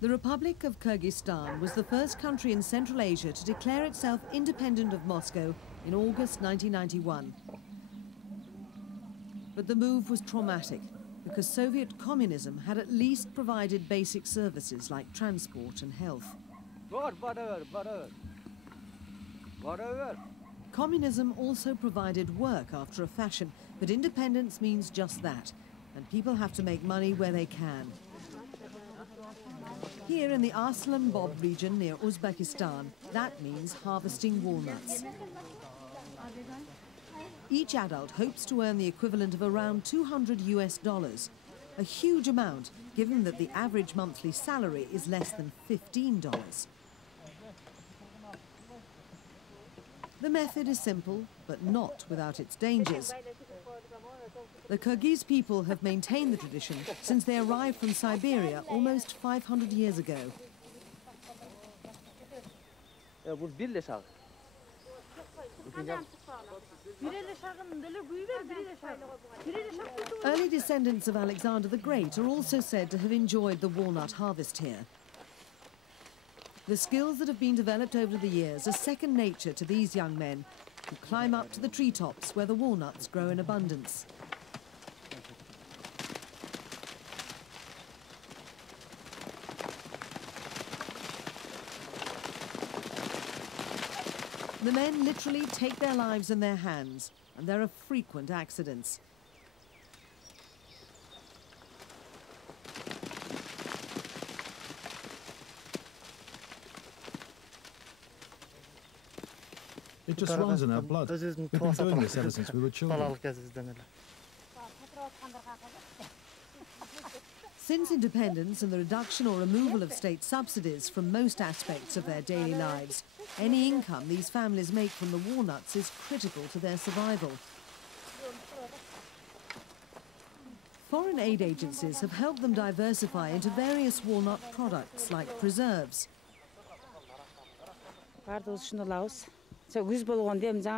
The Republic of Kyrgyzstan was the first country in Central Asia to declare itself independent of Moscow in August 1991. But the move was traumatic because Soviet communism had at least provided basic services like transport and health. Communism also provided work after a fashion, but independence means just that, and people have to make money where they can. Here in the Arslan Bob region near Uzbekistan, that means harvesting walnuts. Each adult hopes to earn the equivalent of around $200 US, a huge amount given that the average monthly salary is less than $15. The method is simple, but not without its dangers. The Kyrgyz people have maintained the tradition since they arrived from Siberia almost 500 years ago. Early descendants of Alexander the Great are also said to have enjoyed the walnut harvest here. The skills that have been developed over the years are second nature to these young men who climb up to the treetops where the walnuts grow in abundance. The men literally take their lives in their hands, and there are frequent accidents. It just runs in our blood. We've been doing this ever since we were children. Since independence and the reduction or removal of state subsidies from most aspects of their daily lives, any income these families make from the walnuts is critical to their survival. Foreign aid agencies have helped them diversify into various walnut products like preserves.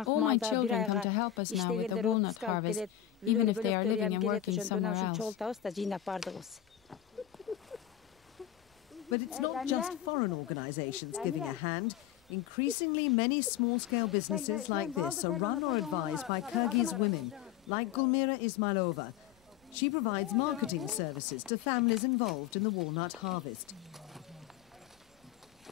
All my children come to help us now with the walnut harvest, even if they are living and working somewhere else. But it's not just foreign organizations giving a hand. Increasingly, many small-scale businesses like this are run or advised by Kyrgyz women, like Gulmira Ismailova. She provides marketing services to families involved in the walnut harvest.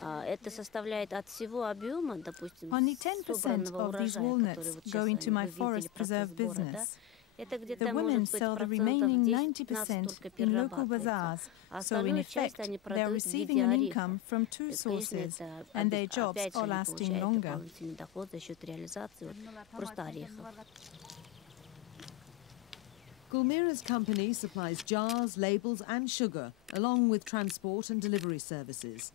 Only 10% of these walnuts go into my forest preserve business. The women sell the remaining 90% in local bazaars, so in effect they are receiving an income from two sources, and their jobs are lasting longer. Gulmira's company supplies jars, labels and sugar, along with transport and delivery services.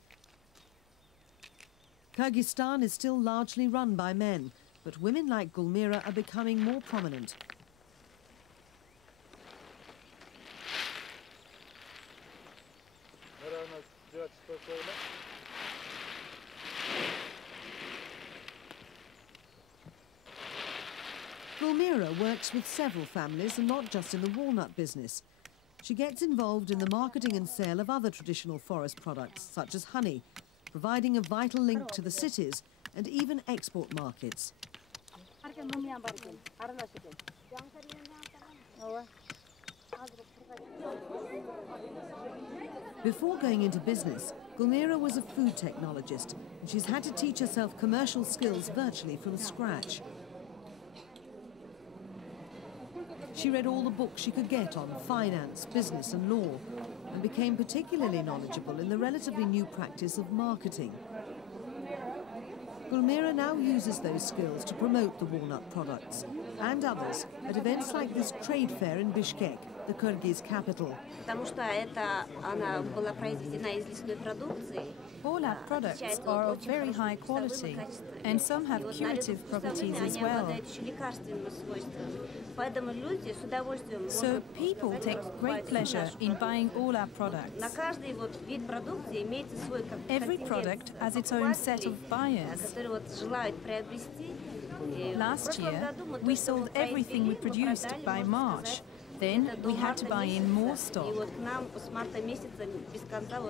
Kyrgyzstan is still largely run by men, but women like Gulmira are becoming more prominent. Gulmira works with several families and not just in the walnut business. She gets involved in the marketing and sale of other traditional forest products, such as honey, providing a vital link to the cities and even export markets. Before going into business, Gulmira was a food technologist, and she's had to teach herself commercial skills virtually from scratch. She read all the books she could get on finance, business and law, and became particularly knowledgeable in the relatively new practice of marketing. Gulmira now uses those skills to promote the walnut products and others at events like this trade fair in Bishkek, the Kyrgyz capital. All our products are of very high quality, and some have curative properties as well. So people take great pleasure in buying all our products. Every product has its own set of buyers. Last year, we sold everything we produced by March, Then we had to buy in more stock.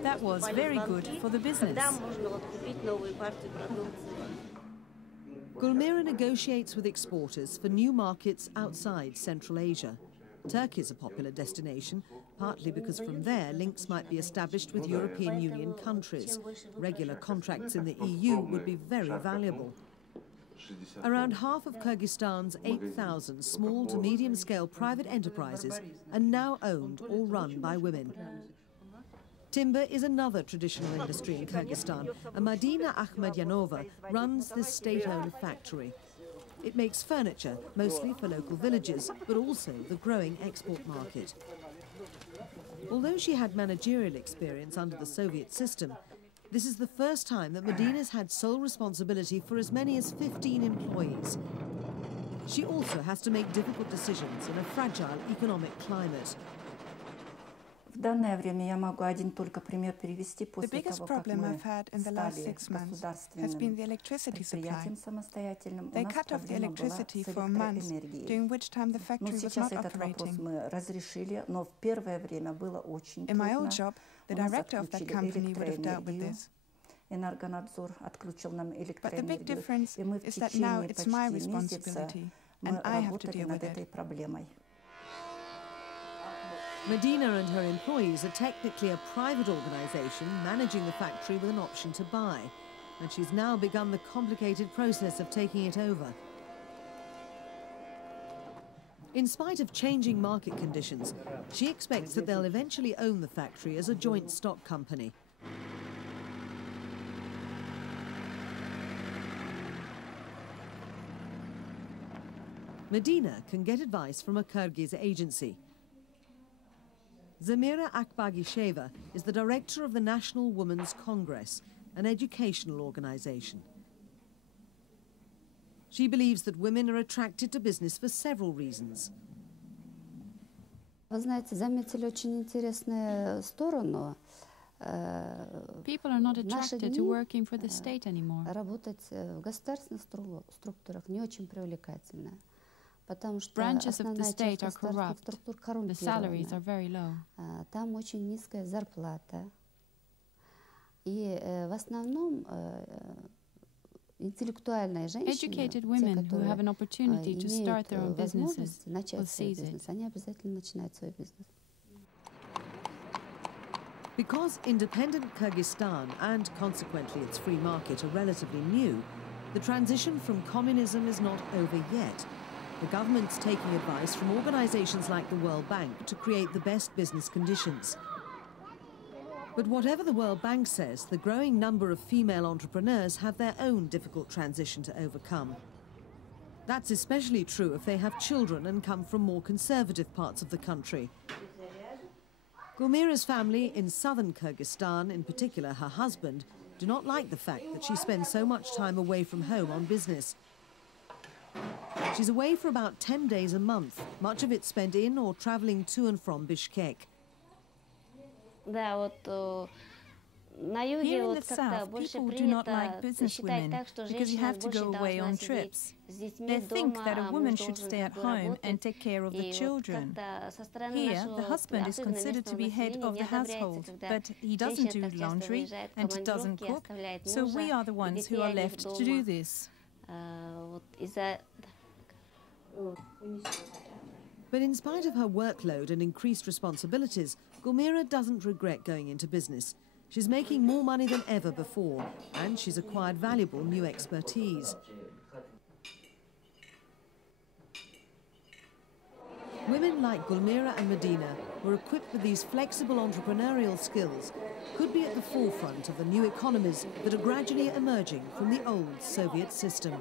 That was very good for the business. Gulmira negotiates with exporters for new markets outside Central Asia. Turkey is a popular destination, partly because from there links might be established with European Union countries. Regular contracts in the EU would be very valuable. Around half of Kyrgyzstan's 8,000 small to medium-scale private enterprises are now owned or run by women. Timber is another traditional industry in Kyrgyzstan, and Madina Achmedjanova runs this state-owned factory. It makes furniture, mostly for local villages, but also the growing export market. Although she had managerial experience under the Soviet system, this is the first time that Madina's had sole responsibility for as many as 15 employees. She also has to make difficult decisions in a fragile economic climate. The biggest problem I've had in the last 6 months has been the electricity supply. They cut off the electricity for a month, during which time the factory was not operating. In my old job, the director of that company would have dealt with this. But the big difference is that now it's my responsibility, and I have to deal with it. Madina and her employees are technically a private organisation managing the factory with an option to buy, and she's now begun the complicated process of taking it over. In spite of changing market conditions, she expects that they'll eventually own the factory as a joint stock company. Madina can get advice from a Kyrgyz agency. Zamira Akbagysheva is the director of the National Women's Congress, an educational organisation. She believes that women are attracted to business for several reasons. People are not attracted to working for the state anymore. Branches of the state are corrupt. The salaries are very low. Educated women who have an opportunity to start their own businesses will seize it. Because independent Kyrgyzstan and consequently its free market are relatively new, the transition from communism is not over yet. The government's taking advice from organisations like the World Bank to create the best business conditions. But whatever the World Bank says, the growing number of female entrepreneurs have their own difficult transition to overcome. That's especially true if they have children and come from more conservative parts of the country. Gulmira's family in southern Kyrgyzstan, in particular her husband, do not like the fact that she spends so much time away from home on business. She's away for about 10 days a month, much of it spent in or travelling to and from Bishkek. Here in the south, people do not like businesswomen because you have to go away on trips. They think that a woman should stay at home and take care of the children. Here, the husband is considered to be head of the household, but he doesn't do laundry and he doesn't cook, so we are the ones who are left to do this. But in spite of her workload and increased responsibilities, Gulmira doesn't regret going into business. She's making more money than ever before, and she's acquired valuable new expertise. Women like Gulmira and Madina, who are equipped with these flexible entrepreneurial skills, could be at the forefront of the new economies that are gradually emerging from the old Soviet system.